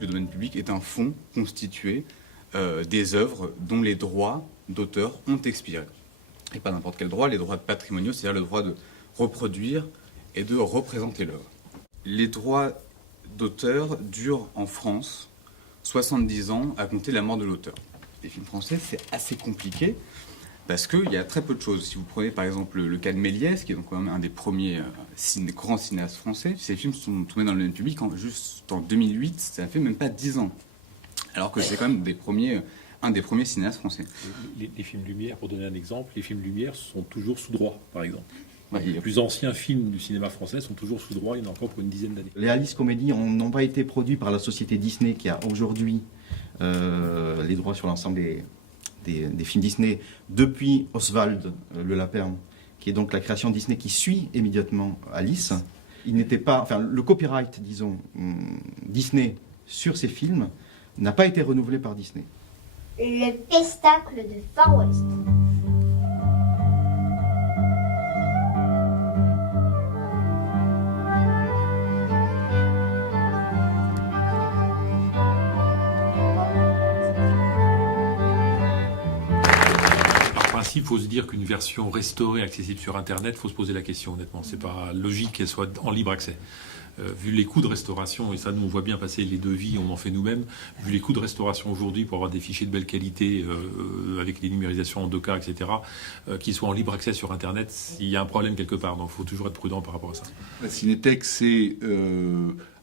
Le domaine public est un fonds constitué des œuvres dont les droits d'auteur ont expiré. Et pas n'importe quel droit, les droits patrimoniaux, c'est-à-dire le droit de reproduire et de représenter l'œuvre. Les droits d'auteur durent en France 70 ans à compter la mort de l'auteur. Les films français, c'est assez compliqué parce qu'il y a très peu de choses. Si vous prenez par exemple le cas de Méliès, qui est donc quand même un des premiers grands cinéastes français, ces films sont tournés dans le domaine public juste en 2008, ça fait même pas 10 ans. Alors que c'est quand même un des premiers cinéastes français. Les films Lumière, pour donner un exemple, les films Lumière sont toujours sous droit, par exemple. Ouais, les plus anciens films du cinéma français sont toujours sous droit, il y en a encore pour une dizaine d'années. Les Alice Comédies n'ont pas été produits par la société Disney qui a aujourd'hui les droits sur l'ensemble des films Disney depuis Oswald le Lapin, qui est donc la création Disney qui suit immédiatement Alice. Il n'était pas, enfin, le copyright, disons, Disney sur ces films n'a pas été renouvelé par Disney. Le pestacle de Far West. Il faut se dire qu'une version restaurée accessible sur Internet, il faut se poser la question honnêtement. C'est pas logique qu'elle soit en libre accès. Vu les coûts de restauration, et ça nous on voit bien passer les devis, on en fait nous-mêmes, vu les coûts de restauration aujourd'hui pour avoir des fichiers de belle qualité avec les numérisations en 2K, etc., qui soient en libre accès sur Internet, il y a un problème quelque part. Donc il faut toujours être prudent par rapport à ça. Cinétech, c'est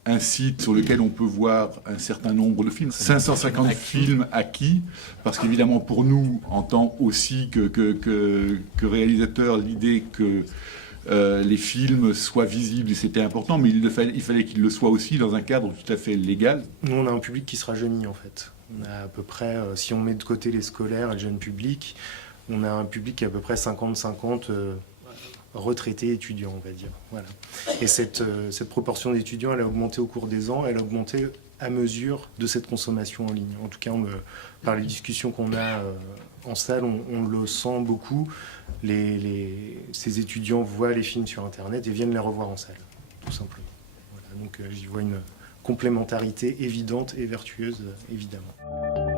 un site sur lequel on peut voir un certain nombre de films. 550 films acquis, parce qu'évidemment pour nous, en tant aussi que réalisateur, l'idée que les films soient visibles, c'était important, mais il fallait qu'ils le soient aussi dans un cadre tout à fait légal. Nous, on a un public qui se rajeunit en fait. On a à peu près, si on met de côté les scolaires et le jeune public, on a un public qui est à peu près 50-50 retraités étudiants, on va dire. Voilà. Et cette proportion d'étudiants, elle a augmenté au cours des ans, elle a augmenté à mesure de cette consommation en ligne. En tout cas, par les discussions qu'on a en salle, on le sent beaucoup. Ces étudiants voient les films sur Internet et viennent les revoir en salle, tout simplement. Voilà. Donc j'y vois une complémentarité évidente et vertueuse, évidemment.